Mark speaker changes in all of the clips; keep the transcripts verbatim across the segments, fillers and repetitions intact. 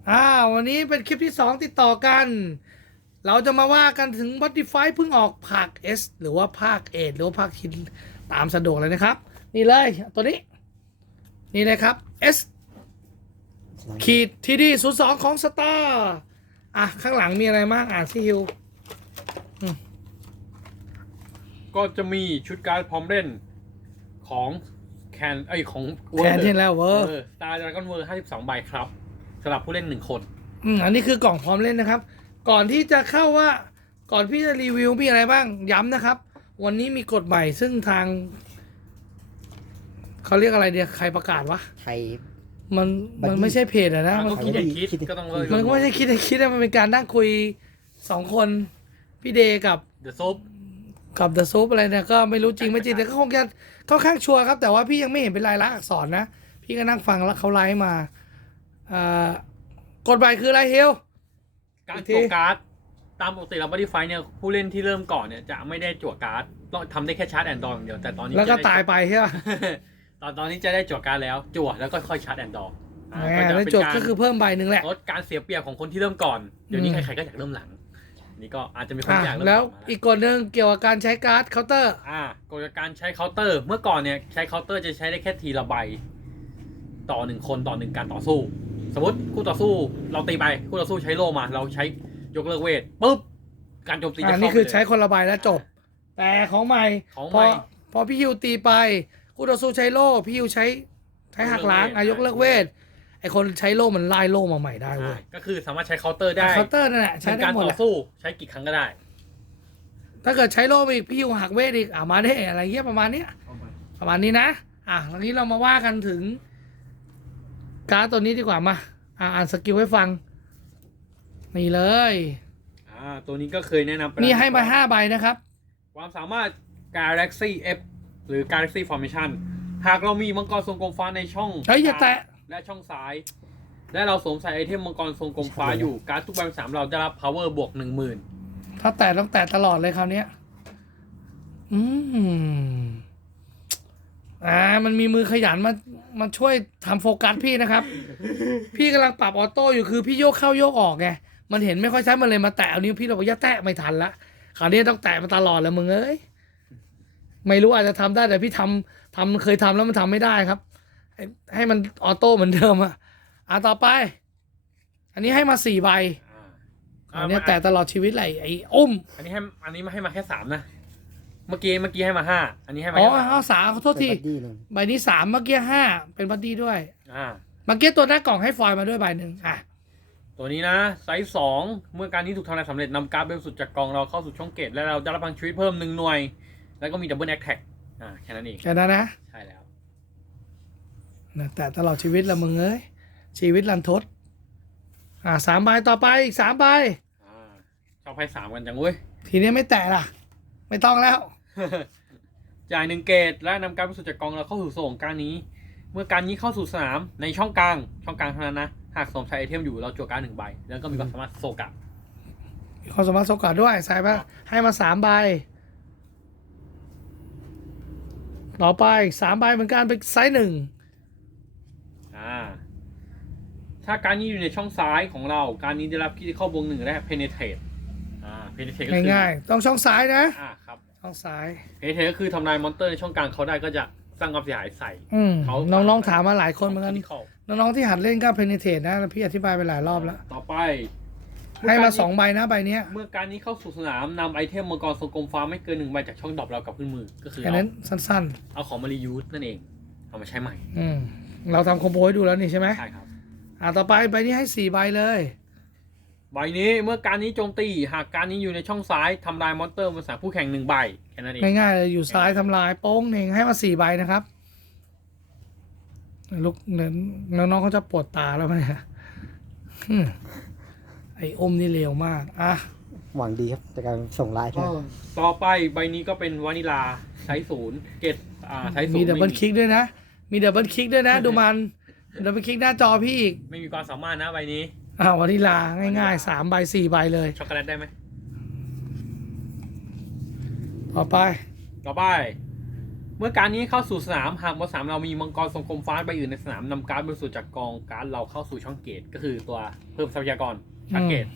Speaker 1: อ่าวันนี้เป็นคลิปที่สองติดต่อกัน เราจะมาว่ากันถึง Spotify เพิ่งออกภาค S หรือว่าภาคเอหรือว่าภาคคินตามสะดวกเลยนะครับ นี่เลยตัวนี้ นี่นะครับ S ขีดทีดีศูนย์สองของ Star อ่ะ ข้างหลังมีอะไรมากอ่านซิฮิว
Speaker 2: ก็จะมีชุดการ์ดพร้อมเล่นของแคนไอยของ
Speaker 1: แคนเทนแล้วเวอร์
Speaker 2: สตาร์ดราก้อนเวอร์ห้าสิบสองใบครับสำหรับผู้เล่นหนึ่งคน
Speaker 1: อืมอันนี้คือกล่องพร้อมเล่นนะครับ ก่อนที่จะเข้าว่าก่อนพี่จะรีวิวมีอะไรบ้างย้ำนะครับ วันนี้มีกฎใหม่ซึ่งทางเขาเรียกอะไรเดียใครประกาศวะ
Speaker 3: ไทย
Speaker 1: มันมันไม่ใช่เพจอะนะ
Speaker 2: อ่ะ
Speaker 1: มัน
Speaker 2: ก็คิด
Speaker 3: ไม่
Speaker 2: อย่างคิด
Speaker 3: คิด
Speaker 2: ก็ต้องเลย
Speaker 1: มันก็ไม่ใช่คิดคิดนะมันเป็นการนั่งคุยสองคนพี่เดย์กับ
Speaker 2: เดอะซุป
Speaker 1: กับเดอะซูปอะไรเนี่ยก็ไม่รู้จริงไม่จริงแต่ก็คงจะค่อนข้างชัวร์ครับ แต่ว่าพี่ยังไม่เห็นเป็นลายลักษณ์อักษรนะ พี่ก็นั่งฟังแล้วเขาไลฟ์มาอ่ากฎใหม่คืออะไรเฮล
Speaker 2: การ
Speaker 1: อีกที
Speaker 2: จั่วการ์ดตามปกติเราบัตตี้ไฟเนี่ยผู้เล่นที่เริ่มก่อนเนี่ยจะไม่ได้จั่วการ์ดต้องทำได้แค่ชาร์จแอนด์ดออย่างเดียวแต่ตอนนี้
Speaker 1: แล้วก็
Speaker 2: จะได้
Speaker 1: ตายไปใช่ป่ะ
Speaker 2: ตอนตอนนี้จะได้จั่วการ์ดแล้วจั่วแล้วก็ค่อยชาร์จแอนด์ดอ
Speaker 1: แหมแล้วจบก็คือเพิ่มใบหนึ่งแหละ
Speaker 2: ลดการเสียเปรียบของคนที่เริ่มก่อนเดี๋ยวนี้
Speaker 1: อืม
Speaker 2: ใครๆก็อยากเริ่มหลังนี่ก็อาจจะมีคน
Speaker 1: อ่ะ
Speaker 2: อยากเริ่ม
Speaker 1: แล้ว
Speaker 2: ก่อนมา
Speaker 1: อีกกฎหนึ่งเกี่ยวกับการใช้การ์ดเคาน์เตอร์
Speaker 2: อ่ากฎการใช้เคาน์เตอร์เมื่อก่อนเนี่ยใช้เคาน์เตอร์จะใช้ได้แค่ทีละใบต่อหนึ่งคนต่อหนึ่งการต่อสู้ สมมติคู่ต่อสู้เราตีไปคู่ต่อสู้ใช้โล่มาเราใช้ยกเลิกเวทปุ๊บการโจมตีจะ
Speaker 1: อ่า
Speaker 2: เข้า
Speaker 1: นี่คือ
Speaker 2: ไปเลย
Speaker 1: ใช้คนละใบแล้วจบ แต่ของใหม่
Speaker 2: ของ
Speaker 1: พ
Speaker 2: ให
Speaker 1: อ
Speaker 2: ม่
Speaker 1: พอพี่ฮิวตีไปคู่ต่อสู้ใช้โล่พี่ฮิวใช้ใช้หักล้างอายกเลิกเวทไอคนใช้โล่มันไล่โล่มาใหม่ได้เว้
Speaker 2: อ่าย ก็คือสามารถใช้เคาน์เตอร์ได้
Speaker 1: เคาน์เตอร์นั่นแหละ
Speaker 2: ห
Speaker 1: ใช้
Speaker 2: นึ่ง
Speaker 1: ได้
Speaker 2: การ
Speaker 1: หมด
Speaker 2: ต่
Speaker 1: แห
Speaker 2: อ
Speaker 1: ละ
Speaker 2: สู้ใช้กี่ครั้งก็ได้
Speaker 1: ถ้าเกิดใช้โล่ไปอีกพี่ฮิวหักเวทอีกอ่ามาได้อะไรเงี้ยประมาณเนี้ยประมาณนี้นะอ่ะทีนี้เรามาว่ากันถึงการ์ดตัวนี้ดีกว่ามาอ่าอ่านสกิลให้ฟังนี่เลย
Speaker 2: อ่าตัวนี้ก็เคยแนะนำไป
Speaker 1: นี่
Speaker 2: แล้ว
Speaker 1: ให้มาห้าใบนะครับ
Speaker 2: ความสามารถ Galaxy F หรือ Galaxy Formation หากเรามีมังกรทรงกลมฟ้าในช่อง
Speaker 1: เฮ้ยอย่าแตะ
Speaker 2: และช่องซ้าย และเราสวมใส่ไอเทมมังกรทรงกลมฟ้าอยู่การ์ดทุกใบเป็นสามเราจะรับ power บวกหนึ่งหมื่น
Speaker 1: ถ้าแตะต้องแตะตลอดเลยคราวเนี้ยอืมอ่า มันมีมือขยันมามาช่วยทำโฟกัสพี่นะครับ พี่กำลังปรับออโต้อยู่คือพี่โยกเข้าโยกออกไง มันเห็นไม่ค่อยชัดมันเลยมาแตะเอานิ้วพี่เราบอกอย่าแตะไม่ทันละ คราวนี้ต้องแตะมาตลอดแล้วมึงเอ้ย ไม่รู้อาจจะทำได้แต่พี่ทำทำเคยทำแล้วมันทำไม่ได้ครับ ให้ให้มันออโต้เหมือนเดิมอะอ่ะต่อไป อันนี้ให้มาสี่ใบ
Speaker 2: อ่า
Speaker 1: อันนี้แตะตลอดชีวิตเลยไอ้อุ้ม
Speaker 2: อันนี้ให้อันนี้มาให้มาแค่สามนะ เมื่อกี้เมื่อกี้ให้มาห้าอันนี้ให้มา
Speaker 1: อ๋อ
Speaker 2: แค่สาม
Speaker 1: เอาสามขอโทษที
Speaker 3: เป็นบัดดี้หนึ่ง
Speaker 1: ใบนี้สามเมื่อกี้ห้าเป็นบัดดี้ด้วย
Speaker 2: อ่า
Speaker 1: เมื่อกี้ตัวหน้ากล่องให้ฟอยล์มาด้วยใบหนึ่งอ่ะ
Speaker 2: ตัวนี้นะไซส์สองเมื่อการนี้ถูกทำลายสำเร็จนำการ์ดเบลสุดจากกองเราเข้าสู่ช่องเกตและเราได้รับพลังชีวิตเพิ่มหนึ่งหน่วย แล้วก็มีดับเบิลแอคแท็กอ่าแค่นั้นเอง
Speaker 1: แค่นั้นนะ
Speaker 2: ใช่แล้ว
Speaker 1: นะแต่ตลอดชีวิตละมึงเอ้ยชีวิตลันทดอ่ะสามใบต่อไปอีกสามใบ
Speaker 2: อ่าชอบให้สามกันจังเว้ย
Speaker 1: ทีนี้ไม่แตะล่ะ ไม่ต้องแล้ว
Speaker 2: จ่ายหนึ่งเกตและนำการเบลสุดจากกองเราเข้าสู่โซนของการนี้ เมื่อการนี้เข้าสู่สนามในช่องกลางช่องกลางเท่านั้นนะหากสวมใส่ไอเทมอยู่เราจั่วการ์ดหนึ่งใบแล้วก็มีความสามารถโซกะ
Speaker 1: มีความสามารถโซกัดด้วยใส่ไปให้มาสามใบต่อไปสามใบเหมือนกันเป็นไซส์หนึ่ง
Speaker 2: อ่าถ้าการนี้อยู่ในช่องซ้ายของเรา การนี้ได้รับคิดเข้าบวงหนึ่งและ penetrate อ่า penetrate ก็คือ
Speaker 1: ง่ายๆต้องช่องซ้ายนะ
Speaker 2: อ่าครับ
Speaker 1: ช่องซ้าย
Speaker 2: penetrate ก็คือทำลายมอนเตอร์ในช่องกลางเขาได้ก็จะสร้างความเสียหายใส่
Speaker 1: อืม
Speaker 2: เขา
Speaker 1: น้องๆถามมาหลายคนเหมือนกัน
Speaker 2: critical
Speaker 1: น้องๆที่หัดเล่นก็เพนิเทตนะพี่อธิบายไปหลายรอบแล้ว
Speaker 2: ต่อไป
Speaker 1: ให้มาสองใบนะใบเนี้ย
Speaker 2: เมื่อการนี้เข้าสู่สนามนำไอเทมมังกรทรงกลมฟ้าไม่เกินหนึ่งใบจากช่องดรอปเรากลับขึ้นมือก็คือ
Speaker 1: แค่
Speaker 2: เอา
Speaker 1: นั้นสั้น
Speaker 2: เอาของมารียูสนั่นเองเอามาใช้ใหม่
Speaker 1: ๆ อืมเราทำคอมโบให้ดูแล้วนี่ใช่ไหม
Speaker 2: ใช่ครับ
Speaker 1: อ่าต่อไปใบนี้ให้สี่ใบเลย
Speaker 2: ใบนี้เมื่อการนี้โจมตีหากการนี้อยู่ในช่องซ้ายทำลายมอนเตอร์บนสนามผู้แข่งหนึ่งใบแค่นั้นเอง
Speaker 1: ง่ายๆเลยอยู่ซ้ายทำลายโป้งหนึ่งให้มาสี่ใบนะครับลูกน้องๆเขาจะปวดตาแล้วมั้ยเนี่ยอืมไอ้อมนี่เร็วมากอ่ะ
Speaker 3: หวังดีครับจากการส่งไลน์ใช่ไหม
Speaker 2: ต่อไปใบนี้ก็เป็นวานิลาใช้ศูนย์เกตอ่าใช้ศูนย์
Speaker 1: มีดับเบิลคิกด้วยนะ มีดับเบิลคิกด้วยนะ ดูมันดับเบิลคิกหน้าจอพี่อีก
Speaker 2: ไม่มีความสามารถนะใบนี้
Speaker 1: อ่าวานิลาง่ายๆสามใบสี่ใบเลย
Speaker 2: ช็อกโกแลตได้ไหม
Speaker 1: ต่อไป
Speaker 2: ต่อไป เมื่อการนี้เข้าสู่สนามหากบนสนามเรามีมังกรทรงกลมฟ้าใบอื่นในสนามนำการ์ดบริสุทธิ์จากกองการ์ดเราเข้าสู่ช่องเกตก็คือตัวเพิ่มทรัพยากรชาร์จเกต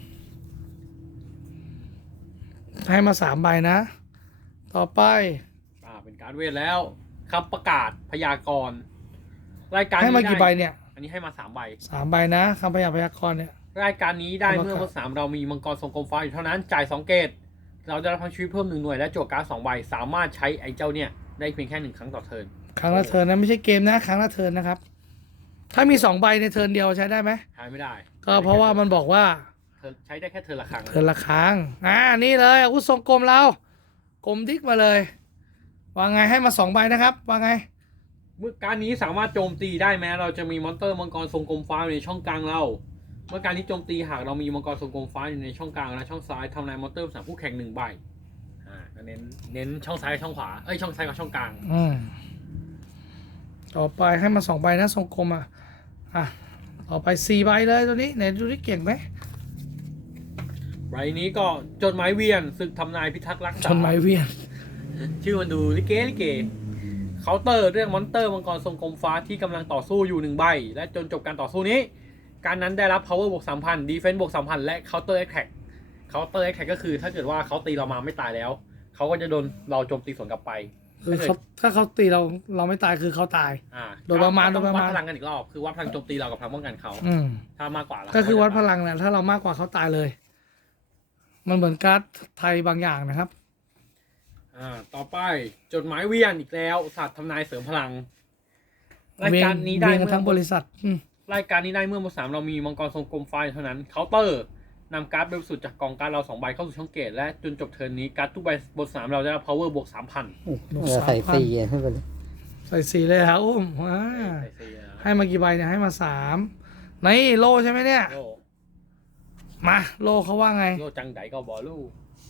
Speaker 1: ให้มาสามใบนะ ต่อไป
Speaker 2: อ่าเป็นการ์ดเวทแล้วคำประกาศพยากรณ์รายการ
Speaker 1: ให้
Speaker 2: นี้
Speaker 1: มากี่ใบ
Speaker 2: ได้
Speaker 1: เนี่ย
Speaker 2: อันนี้ให้มาสามใบ
Speaker 1: สามใบนะคำพยาพยากรณ์เนี่ย
Speaker 2: รายการนี้ได้
Speaker 1: คำประกาศ
Speaker 2: เมื่อบนสนามเรามีมังกรทรงกลมฟ้าอยู่เท่านั้นจ่ายสองเกตเราจะรับพลังชีวิตเพิ่มหนึ่งหน่วยและโจทย์การ์ดสองใบสามารถใช้ไอ้เจ้าเนี่ยได้เพียงแค่หนึ่งครั้งต่อเทิร์น
Speaker 1: ครั้งละเทิร์นนะไม่ใช่เกมนะ ครั้งละเทิร์นนะครับ ถ้ามีสองใบในเทิร์นเดียวใช้ได้ไหม
Speaker 2: ใช้ไม่ได้
Speaker 1: ก็เพราะว่ามันบอกว่า
Speaker 2: เทิร์นใช้ได้แค่เทิร์นละครั้ง
Speaker 1: เทิร์นละครั้งอ่านี่เลยอาวุธทรงกลมเรากลมดิกมาเลย ว่าไงให้มาสองใบนะครับ ว่าไง
Speaker 2: เมื่อการนี้สามารถโจมตีได้แม้เราจะมีมอนเตอร์มังกรทรงกลมฟ้าอยู่ในช่องกลางเรา เมื่อการนี้โจมตีหากเรามีมังกรทรงกลมฟ้าอยู่ในช่องกลางและช่องซ้ายทำลายมอนเตอร์สามคู่แข่งหนึ่งใบอ่าก็เน้นเน้นช่องซ้ายช่องขวาเอ้ยช่องซ้ายกับช่องกลาง
Speaker 1: อืมต่อไปให้มาสองใบนะทรงกลมอ่ะอ่ะต่อไปสี่ใบเลยตัวนี้ไหนดูที่เก่งไหม
Speaker 2: ใบนี้ก็จดหมายเวียนศึกทำนายพิทักษ์รัก
Speaker 1: ช
Speaker 2: ษาน
Speaker 1: ไม้เวียน
Speaker 2: ชื่อมันดูลิเกลิเกเคาน์เตอร์เรื่องมอนเตอร์มังกรทรงกลมฟ้าที่กำลังต่อสู้อยู่หนึ่งใบและจนจบการต่อสู้นี้ การนั้นได้รับ power บวกสามพัน defense บวกสามพันและ counter attack counter attack ก็คือถ้าเกิดว่าเขาตีเรามาไม่ตายแล้ว เขาก็จะโดนเราโจมตีสวนกลับไป
Speaker 1: คือเขาถ้าเขาตีเราเราไม่ตายคือเขาตาย
Speaker 2: อ่า
Speaker 1: โดยประมาณ
Speaker 2: ต้อง
Speaker 1: โดยประมาณ
Speaker 2: วัดพลังกันอีกรอบคือวัดพลังโจมตีเรากับพลังป้องกันเขา
Speaker 1: อืม
Speaker 2: ถ้ามากกว่าเรา
Speaker 1: ก็คือวัดพลังนะถ้าเรามากกว่าเขาตายเลย มันเหมือนการ์ดไทยบางอย่างนะครับ
Speaker 2: อ่าต่อไปจดหมายเวียนอีกแล้วสัตว์ทำนายเสริมพลังรายการนี้ได้
Speaker 1: เวียนกัน
Speaker 2: เมื่อ
Speaker 1: ทั้งบริษัทอืม
Speaker 2: รายการนี้ได้เมื่อบนสนามเรามีมังกรทรงกลมไฟเท่านั้นเคาน์เตอร์นำการ์ดบริสุทธิ์จากกองการ์ดเราสองใบเข้าสู่ช่องเกตและจนจบเทิร์นนี้การ์ดทุกใบบนสนามเราจะรับ power บวกสามพัน
Speaker 3: เราใส่ฟรีอะให้ไปเลย
Speaker 1: ใส่สีเลยครับอุ้มว้าให้มากี่ใบเนี่ยให้มาสามนี่โลใช่ไหมเนี่ย
Speaker 2: โล
Speaker 1: มาโลเขาว่าไง
Speaker 2: โลจังไดก็บอลู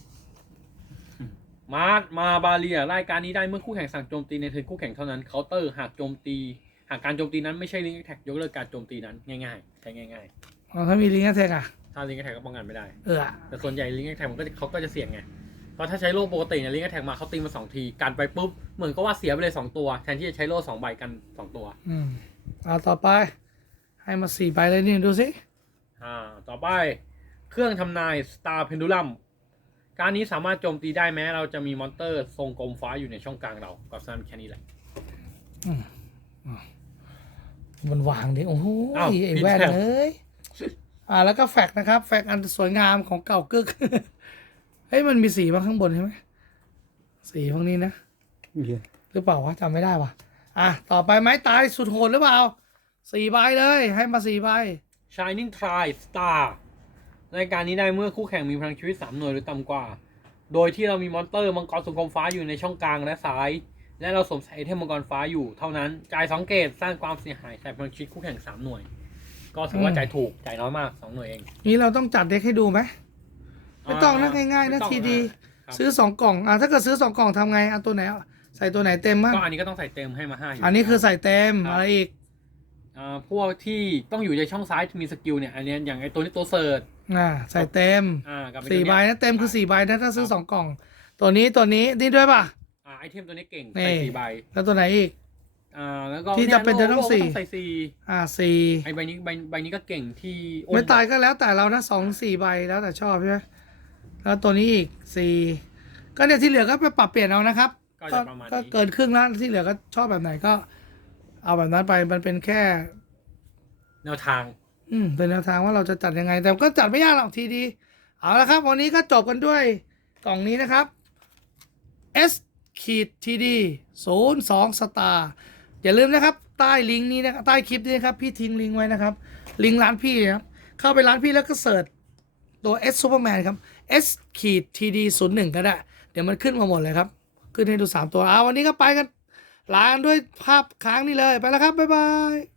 Speaker 2: มาร์มาบาเลียรายการนี้ได้เมื่อคู่แข่งสั่งโจมตีในเทิร์นคู่แข่งเท่านั้นเคาน์เตอร์หากโจมตีหากการโจมตีนั้นไม่ใช่ลิงก์แท็กยกเลิกการโจมตีนั้นง่ายๆใช้ง่าย
Speaker 1: อ๋อถ้ามีลิงก์แท็กอ่ะ
Speaker 2: ๆถ้าลิงก์แท็กก็ป้องกันไม่ได้
Speaker 1: เออ
Speaker 2: แต่ส่วนใหญ่ลิงก์แท็กมันก็เขาก็จะเสี่ยงไงเพราะถ้าใช้โล่ปกติเนี่ยลิงก์แท็กมาเขาตีมาสองทีกันไปปุ๊บเหมือนก็ว่าเสียไปเลยสองตัวแทนที่จะใช้โล่สองใบกันสองตัว
Speaker 1: อืมเอาต่อไป ให้มาสี่ใบเลยนี่ดูสิ
Speaker 2: อ่าต่อไปเครื่องทำนาย Star Pendulum การนี้สามารถโจมตีได้แม้เราจะมีมอนเตอร์ทรงกลมฟ้าอยู่ในช่องกลางเราก็สั้นแค่นี้แหละ
Speaker 1: มันวางดิโอ้โห
Speaker 2: อ้าว
Speaker 1: ไอ้
Speaker 2: ผิด
Speaker 1: แว่น
Speaker 2: แล้ว
Speaker 1: เอ้ยอ่าแล้วก็แฟกนะครับ แฟกอันสวยงามของเก่ากึก เฮ้ยมันมีสีมาข้างบนใช่ไหมสีพวกนี้นะ หรือเปล่าวะจำไม่ได้วะอ่ะต่อไปไม้ตายสุดโหดหรือเปล่าสี่ใบเลย ให้มาสี่ใบ
Speaker 2: Shining Tri Star รายการนี้ได้เมื่อคู่แข่งมีพลังชีวิตสามหน่วยหรือต่ำกว่า โดยที่เรามีมอนเตอร์มังกรทรงกลมฟ้าอยู่ในช่องกลางและซ้าย และเราสวมใส่ไอเทมมังกรฟ้าอยู่เท่านั้นจ่ายสองเกตสร้างความเสียหายใส่พลังชีวิตคู่แข่งสามหน่วย ก็ถือว่าจ่ายถูกจ่ายน้อยมากสองหน่วยเอง
Speaker 1: นี่เราต้องจัดเด็กให้ดูไหมไม่ต้องนะง่ายๆนะ
Speaker 2: ไม่ต้อง
Speaker 1: ทีดี
Speaker 2: ครับ
Speaker 1: ซื้อสองกล่องอ่ะถ้าเกิดซื้อสองกล่องทำไงเอาตัวไหนเอาใส่ตัวไหนเต็มมั้ง
Speaker 2: ก็อันนี้ก็ต้องใส่เต็มให้มาห้าอยู่
Speaker 1: อันนี้คือใส่เต็ม
Speaker 2: ครับ
Speaker 1: อะไรอีก
Speaker 2: อ่าพวกที่ต้องอยู่ในช่องซ้ายมีสกิลเนี่ยอันเนี้ยอย่างไอตัวนี้ตัวเสิร์ช
Speaker 1: อ่าใส่เต็ม
Speaker 2: อ่ากับไอ้
Speaker 1: สี่
Speaker 2: ตัว
Speaker 1: ใบ
Speaker 2: เนี้ย
Speaker 1: นะเต็มคือสี่ใบนะถ้าซื้อสองกล่อง ตัวนี้ตัวนี้นี่ด้วยป่ะ
Speaker 2: อ่าไอเทมตัวนี้เก่ง
Speaker 1: นี่
Speaker 2: ใส่สี่ใบ
Speaker 1: แล้วตัวไหนอีก
Speaker 2: อ่าแล้วก็
Speaker 1: ที่จะเป็น
Speaker 2: ย
Speaker 1: จะต้อง
Speaker 2: โล่
Speaker 1: สี่
Speaker 2: ใส่สี่
Speaker 1: อ่าสี่
Speaker 2: ไอใบนี้ใบใบนี้ก็เก่งที่อ
Speaker 1: ไม่ตายก็แล้วแต่เรานะสองสี่ใบแล้วแต่ชอบใช่ไหมแล้วตัวนี้อีกสี่ก็เนี่ยที่เหลือก็ไปปรับเปลี่ยนเอานะครับ
Speaker 2: ก็จะประมาณ
Speaker 1: ก็
Speaker 2: นี้
Speaker 1: เกินครึ่งแล้วที่เหลือก็ชอบแบบไหนก็ เอาแบบนั้นไปมันเป็นแค่
Speaker 2: แนวทาง
Speaker 1: อืมเป็นแนวทางว่าเราจะจัดยังไง แต่ก็จัดไม่ยากหรอกทีดี เอาละครับ วันนี้ก็จบกันด้วยกล่องนี้นะครับ S ขีดทีดีศูนย์สองสตาร์อย่าลืมนะครับ ใต้ลิงก์นี้นะครับใต้คลิปนี้นะครับ พี่ทิ้งลิงก์ไว้นะครับ ลิงก์ร้านพี่นะครับ เข้าไปร้านพี่แล้วก็เสิร์ชตัว S Superman ครับ S ขีดทีดีศูนย์หนึ่งก็ได้ เดี๋ยวมันขึ้นมาหมดเลยครับ ขึ้นให้ดูสามตัวเอาวันนี้ก็ไปกันลากันด้วยภาพค้างนี่เลยไปแล้วครับ บ๊ายบาย